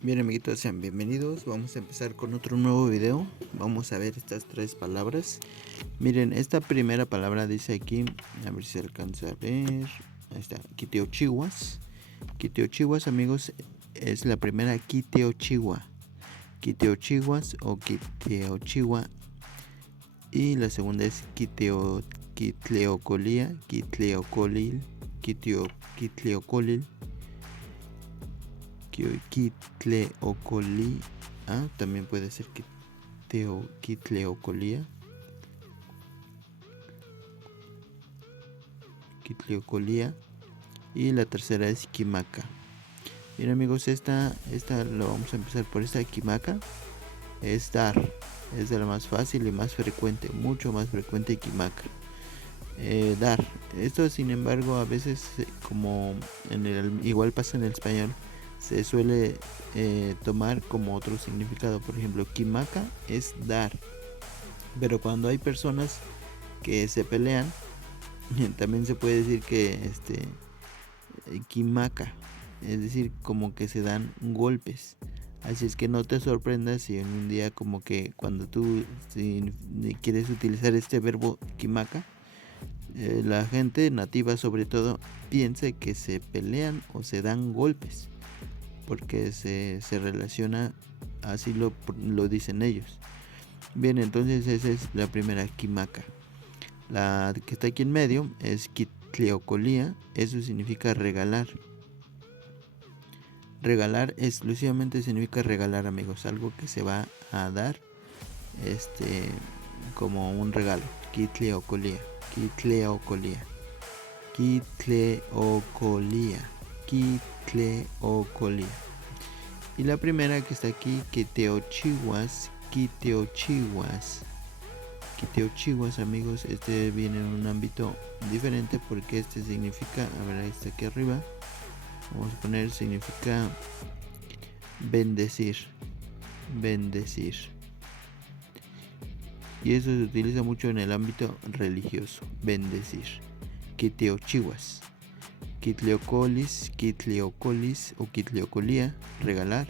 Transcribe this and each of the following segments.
Bien, amiguitos, sean bienvenidos. Vamos a empezar con otro nuevo video. Vamos a ver estas tres palabras. Miren, esta primera palabra dice aquí, a ver si se alcanza a ver. Ahí está, quiteochihuas. Quiteochihuas, amigos, es la primera quiteochihua. Quiteochihuas o quiteochihua. Y la segunda es quitleocolía, quitleocolil, quitleocolil. Quitleocolía, también puede ser quitleocolía, quitleocolía. Y la tercera es quimaca. Bien, amigos, esta lo vamos a empezar por esta quimaca. Es dar, es de la más fácil y más frecuente, mucho más frecuente quimaca. Dar. Esto, sin embargo, a veces, como igual pasa en el español, se suele tomar como otro significado. Por ejemplo, quimaca es dar, pero cuando hay personas que se pelean, también se puede decir que quimaca, es decir, como que se dan golpes. Así es que no te sorprendas si en un día, como que cuando tú quieres utilizar este verbo quimaca, la gente nativa sobre todo piensa que se pelean o se dan golpes, porque se relaciona, así lo dicen ellos. Bien, entonces esa es la primera, quimaca. La que está aquí en medio es quitleocolía. Eso significa regalar. Regalar exclusivamente significa regalar, amigos, algo que se va a dar como un regalo. Quitleocolía, quitleocolía, quitleocolía, quitleocolía. Y la primera que está aquí, quiteochihuas, quiteochihuas. Quiteochihuas, amigos, viene en un ámbito diferente, porque significa, a ver, ahí está aquí arriba, vamos a poner, significa bendecir, bendecir. Y eso se utiliza mucho en el ámbito religioso, bendecir. Quiteochihuas. Quitleocolis, quitleocolis o quitleocolía, regalar.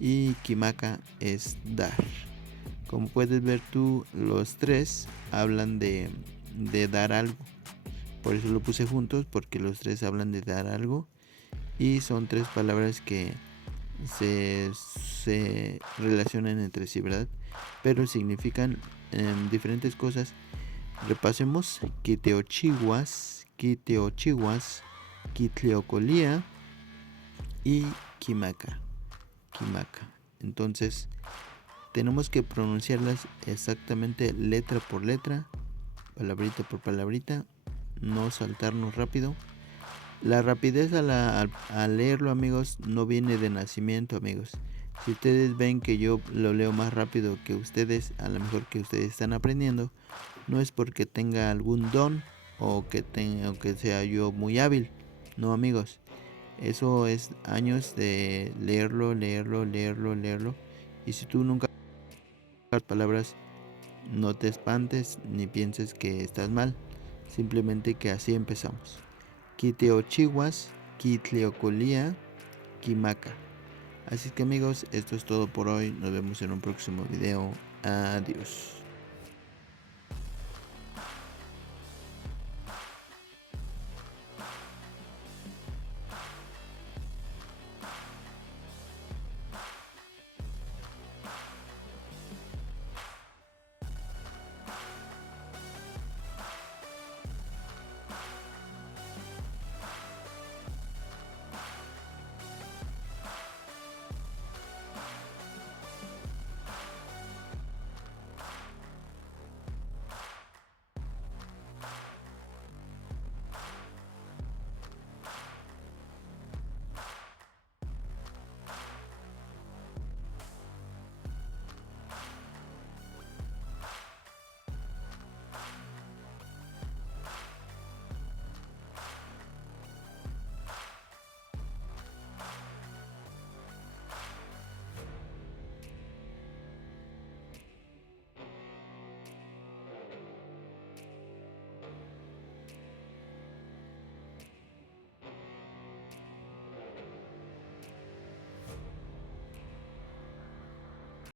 Y quimaca es dar. Como puedes ver tú, los tres hablan de dar algo. Por eso lo puse juntos, porque los tres hablan de dar algo. Y son tres palabras que se relacionan entre sí, ¿verdad? Pero significan diferentes cosas. Repasemos: quiteochihuas, quiteochihuas, quitleocolía y quimaca, quimaca. Entonces tenemos que pronunciarlas exactamente letra por letra, palabrita por palabrita, no saltarnos rápido. La rapidez al leerlo, amigos, no viene de nacimiento, amigos. Si ustedes ven que yo lo leo más rápido que ustedes, a lo mejor que ustedes están aprendiendo, no es porque tenga algún don o que sea yo muy hábil. No, amigos. Eso es años de leerlo, leerlo, leerlo, leerlo. Y si tú nunca las palabras, no te espantes ni pienses que estás mal. Simplemente que así empezamos. Quiteochihuas, quitleocolía, quimaca. Así que, amigos, esto es todo por hoy. Nos vemos en un próximo video. Adiós.